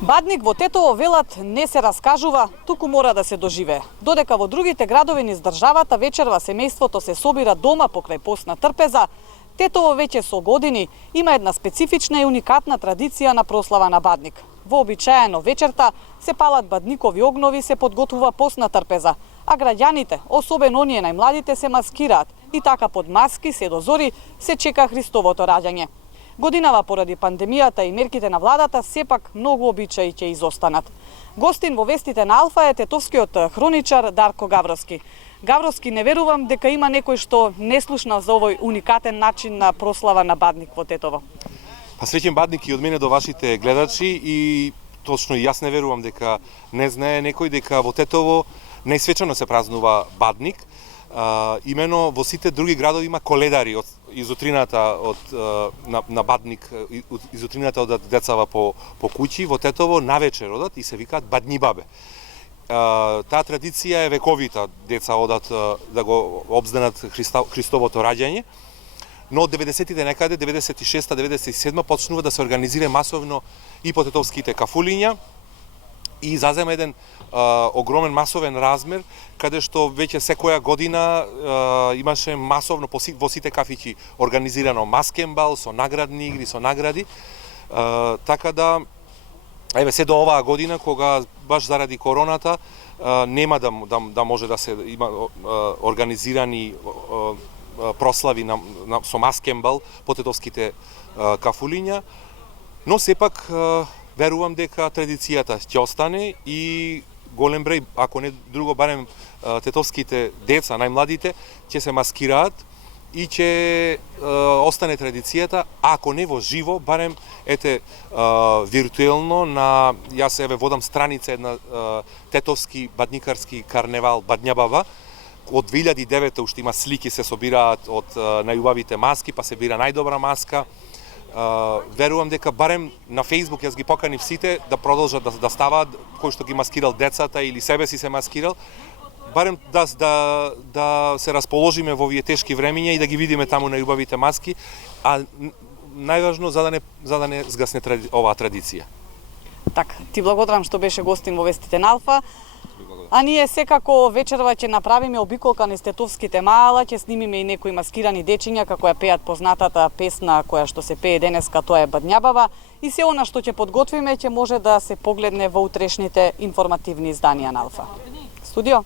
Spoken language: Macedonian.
Бадник во Тетово велат не се раскажува, туку мора да се доживее. Додека во другите градови низ државата вечерва семејството се собира дома покрај постна трпеза, Тетово веќе со години има една специфична и уникатна традиција на прослава на Бадник. Вообичаено вечерта се палат бадникови огнови, се подготвува постна трпеза, а граѓаните, особено оние најмладите, се маскираат и така под маски се до зори се чека Христовото раѓање. Годинава поради пандемијата и мерките на владата сепак многу обичаи ќе изостанат. Гостин во вестите на Алфа е тетовскиот хроничар Дарко Гавровски. Гавровски, не верувам дека има некој што не слушна за овој уникатен начин на прослава на Бадник во Тетово. Па среќен Бадник и од мене до вашите гледачи и точно и јас не верувам дека не знае некој дека во Тетово најсвечано се празнува Бадник. Имено во сите други градови има коледари од изутрината на Бадник, изутрината одат децава по куќи, во Тетово навечер одат и се викаат Баднибабе. Таа традиција е вековита, деца одат да го обзданат Христовото раѓање, но од 90-тите некаде, 96-та, 97-та почнува да се организира масовно и по тетовските кафулиња и зазема еден огромен масовен размер, каде што веќе секоја година имаше масовно во сите кафиќи организирано маскенбал со наградни игри, со награди. Така да, еве се до оваа година, кога баш заради короната нема да може да се има организирани прослави со маскенбал по тетовските кафулиња, но сепак верувам дека традицијата ќе остане и голем број, ако не друго, барем тетовските деца, најмладите, ќе се маскираат и ќе остане традицијата, ако не во живо, барем виртуелно на, јас еве водам страница една тетовски бадникарски карневал Бадњабаба. Од 2009 уште има слики, се собираат од најубавите маски, па се бира најдобра маска. Верувам дека барем на Facebook јас ги поканив сите да продолжат да ставаат, кој што ги маскирал децата или себе си се маскирал, барем да се расположиме во овие тешки времиња и да ги видиме таму најубавите маски, а најважно за да не сгасне оваа традиција. Така, ти благодарам што беше гостин во вестите на Алфа. А ние секако вечерва ќе направиме обиколка низ тетовските маала, ќе снимиме и некои маскирани дечиња како ја пеат познатата песна која што се пее денеска, тоа е Бадњабаба, и се она што ќе подготвиме ќе може да се погледне во утрешните информативни изданија на Алфа. Студио.